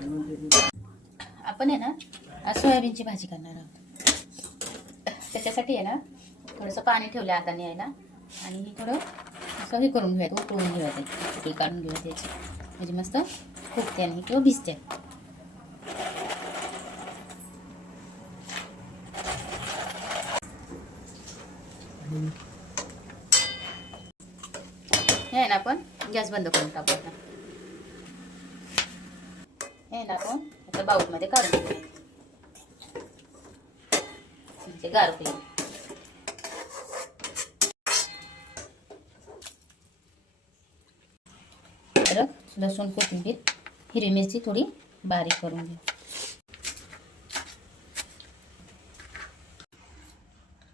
आपण आहे ना आज सोयाबीनची भाजी करणार आहोत. त्याच्यासाठी आहे ना थोडंसं पाणी ठेवलं हाताने आहे ना, आणि हे थोडं असं हे करून घेऊयात, उकळून घेऊयात, उकळी काढून घेऊयात त्याची, म्हणजे मस्त फुगते आणि किंवा भिजते. हे ना आपण गॅस बंद करून टाकू. आता हे ना आपण आता बाउलमध्ये काढून घेऊया, म्हणजे गार होईल. अद्रक, लसूण, कोथिंबीर, हिरवी मिरची थोडी बारीक करून घ्या.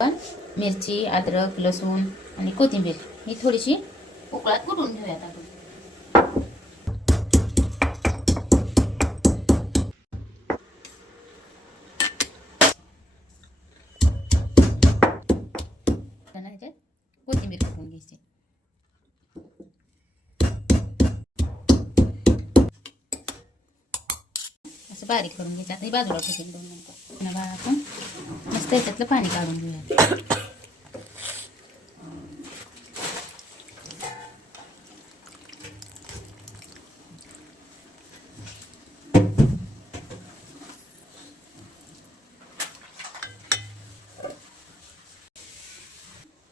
पण मिरची, अद्रक, लसूण आणि कोथिंबीर ही थोडीशी उकळात कुटून घेऊयात आपण. ह्याच्यात कोथिंबीर कुटून घ्यायची. असं बारीक करून घ्यायचं. आता ही बाजूला ठेवून 2 मिनिटं आपण मस्त याच्यातलं पाणी काढून घेऊया.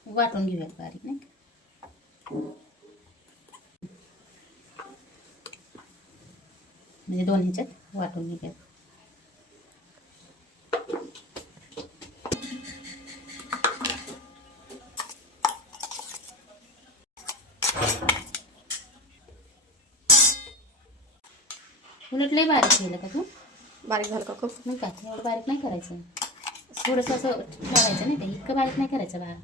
वाटून घेऊयात बारीक, नाही म्हणजे 2 ह्याच्यात वाटून घेऊयात. उलट लय बारीक केलं का तू? बारीक झालं का खूप? नाही का, एवढं बारीक नाही करायचं, थोडंसं असं ठेवायचं, नाही का, इतकं बारीक नाही करायचं बा.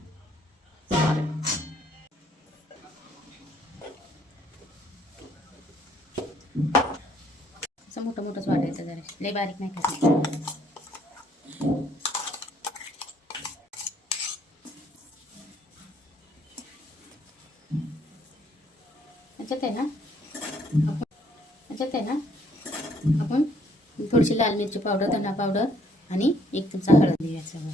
असं मोठं मोठंच वाटायचं जरा, लय बारीक नाही करायचं. ह्याच्यात आहे ना आपण थोडीशी लाल मिरची पावडर, धना पावडर आणि 1 चमचा हळद देऊया सगळं.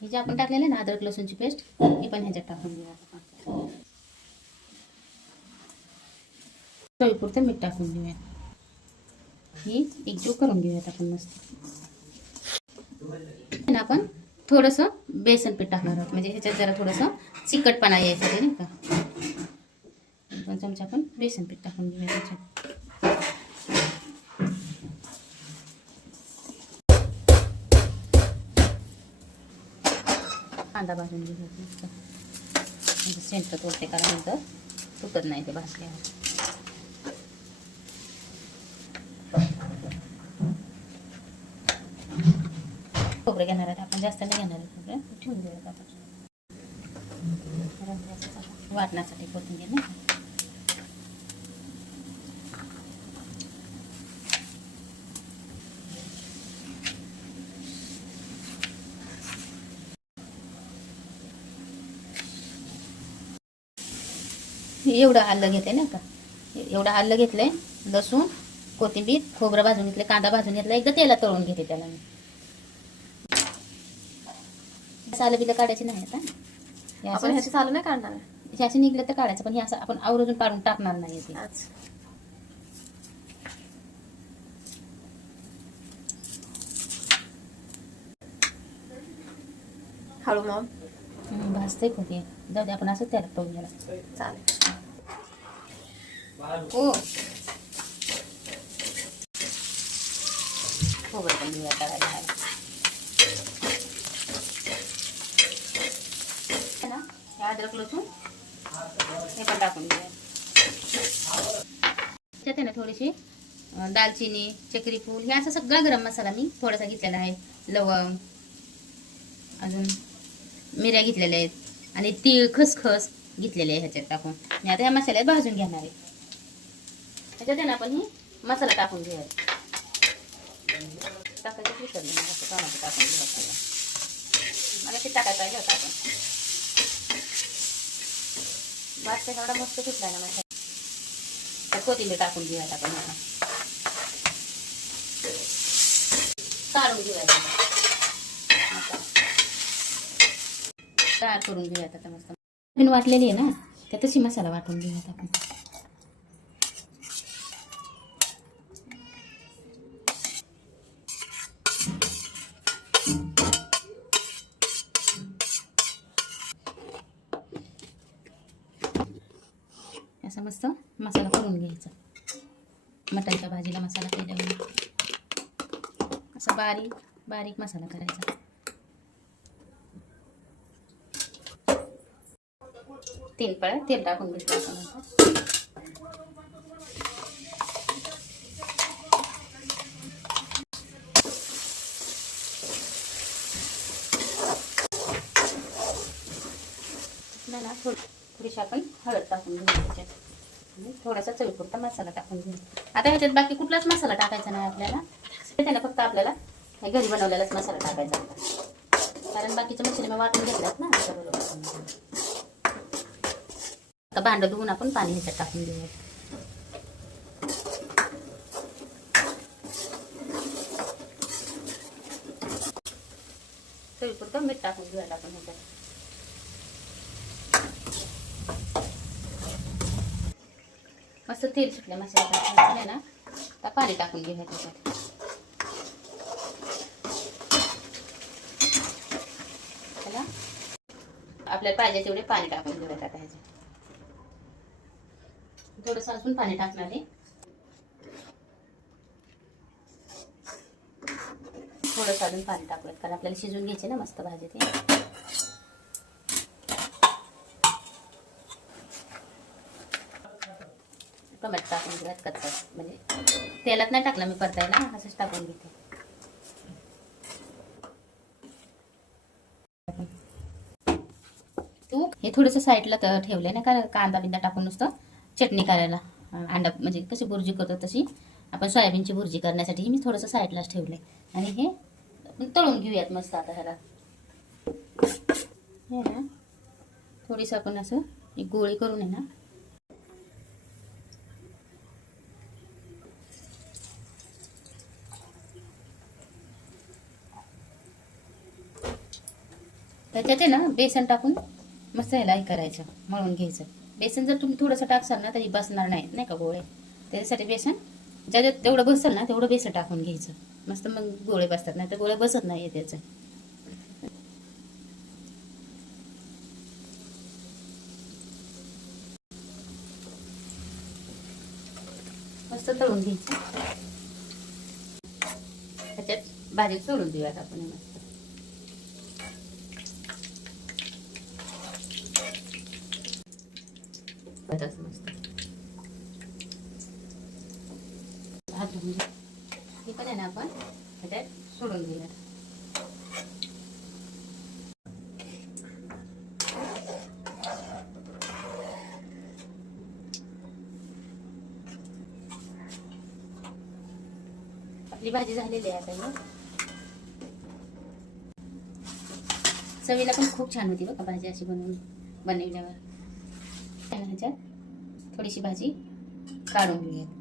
हे जे आपण टाकलेलं आहे ना अद्रक लसूणची पेस्ट, हे पण ह्याच्यात टाकून देऊया. चवीपुरतं मीठ टाकून देऊया. ही एकजीव करून घेऊयात आपण मस्त. आपण थोडंसं बेसन पीठ टाकणार आहोत, म्हणजे ह्याच्यात जरा थोडंसं चिकटपणा यायसाठी, नाही का. 2 चमचे आपण बेसन पीठ टाकून घेऊया त्याच्यात. कांदा भाजून घेऊया मस्त, म्हणजे सेंटर तोडते, कारण नंतर तुटत नाही ते भाजल्यावर. खोबरं घेणार आहेत आपण, जास्त नाही घेणार आहे खोबरं, ठेवून देऊयात आपण वाटण्यासाठी कोथिंबीर, नाही. एवढं आलं घेतलंय ना का, एवढं आलं घेतलंय, लसूण, कोथिंबीर, खोबरं भाजून घेतलं, कांदा भाजून घेतला, एकदा तेलात तळून घेते त्याला मी. सालं बिलं काढायची नाही आता, आपण ह्याची सालं नाही काढणार, ह्याची निघलं तर काढायचं, पण हे असं आपण आवर्जून काढून टाकणार नाही ते. हळू मग भाजते खूप, हे जाऊ दे, आपण असं त्याला तळून घ्यायला चालेल. हो, खोबरं पण घेऊया टाकायला ना, हे अद्रक लसूण हे पण टाकून घेऊया. त्याच्यात आहे ना थोडीशी दालचिनी, चक्री फूल, हे असं सगळा गरम मसाला मी थोडासा घेतलेला आहे, लवंग, अजून मिऱ्या घेतलेल्या आहेत, आणि तीळ, खसखस घेतलेले आहे ह्याच्यात टाकून. मी आता ह्या मसाल्यात भाजून घेणार आहे. ह्याच्यात आहे ना आपण ही मसाला टाकून घेऊया. टाकायचं विसरले, असं टोमॅटो टाकून घेऊ मसाला. मला ते टाकायला पाहिजे होतं आपण. भात एवढा मस्त सुटला ना मसाला. आता कोथिंबीर टाकून घेऊयात आपण आता. काढून घेऊयात आता. तयार करून घेऊयात आता मस्त. मी वाटलेली आहे ना त्यातच मसाला वाटून घेऊयात आपण. असा मस्त मसाला करून घ्यायचा. मटणच्या भाजीला मसाला केल्यावर असा बारीक बारीक मसाला करायचा. तीन पळ्या तेल टाकून घेतलं आपण. आपल्याला थोडीशी आपण हळद टाकून घेऊ त्याच्यात. थोडासा चवीपुरता मसाला टाकून घेऊ. आता ह्याच्यात बाकी कुठलाच मसाला टाकायचा नाही आपल्याला. त्याला फक्त आपल्याला हे घरी बनवलेलाच मसाला टाकायचा. कारण बाकीचे मसाले मी वाटून घेतल्यात ना. आता भांडं धुवून आपण पाणी ह्याच्यात टाकून घेऊया. चवीपुरतं मीठ टाकून घेऊया आपण ह्याच्यात. मस्त तेल सुटले मसाला टाकले ना. आता पाणी टाकून घेऊया त्याच्यात. त्याला आपल्याला पाहिजे तेवढे पाणी टाकून घेऊयात आता ह्याच्यात. थोडंसं अजून पाणी टाकणार आहे. थोडंसं अजून पाणी टाकूयात कारण आपल्याला शिजून घ्यायचे ना मस्त भाजी ते. टोमॅटो टाकून घेऊयात कच्चा. म्हणजे तेलात नाही टाकला मी परतायला, असंच टाकून घेते. तू हे थोडंसं साईडला ठेवलंय ना कारण कांदा बिंदा टाकून नुसतं चटणी करायला. अंडा म्हणजे कशी बुर्जी करतो तशी आपण सोयाबीनची बुर्जी करण्यासाठी मी थोडंसं साईडलाच ठेवलंय. आणि हे तळून घेऊयात मस्त आता ह्याला. हे ना थोडीसं आपण असं एक गोळी करून आहे ना त्याच्यात आहे ना बेसन टाकून मस्त ह्याला हे करायचं, मळून घ्यायचं. बेसन जर तुम्ही थोडंसं टाकसाल ना तरी बसणार नाही का गोळे. त्याच्यासाठी बेसन ज्याच्यात तेवढं बसेल ना तेवढं बेसन टाकून घ्यायचं. मस्त मग गोळे बसतात. नाही तर गोळे बसत नाही त्याचं. मस्त तळून घ्यायचं. त्याच्यात भाजी सोडून देऊयात आपण मस्त. मस्त भात धुवून हे पण आहे ना आपण त्याच्यात सोडून घेऊया. आपली भाजी झालेली आहे आता. चवीला पण खूप छान होती बघा भाजी अशी बनवल्यावर. ह्याच्यात थोडीशी भाजी काढून घेऊया.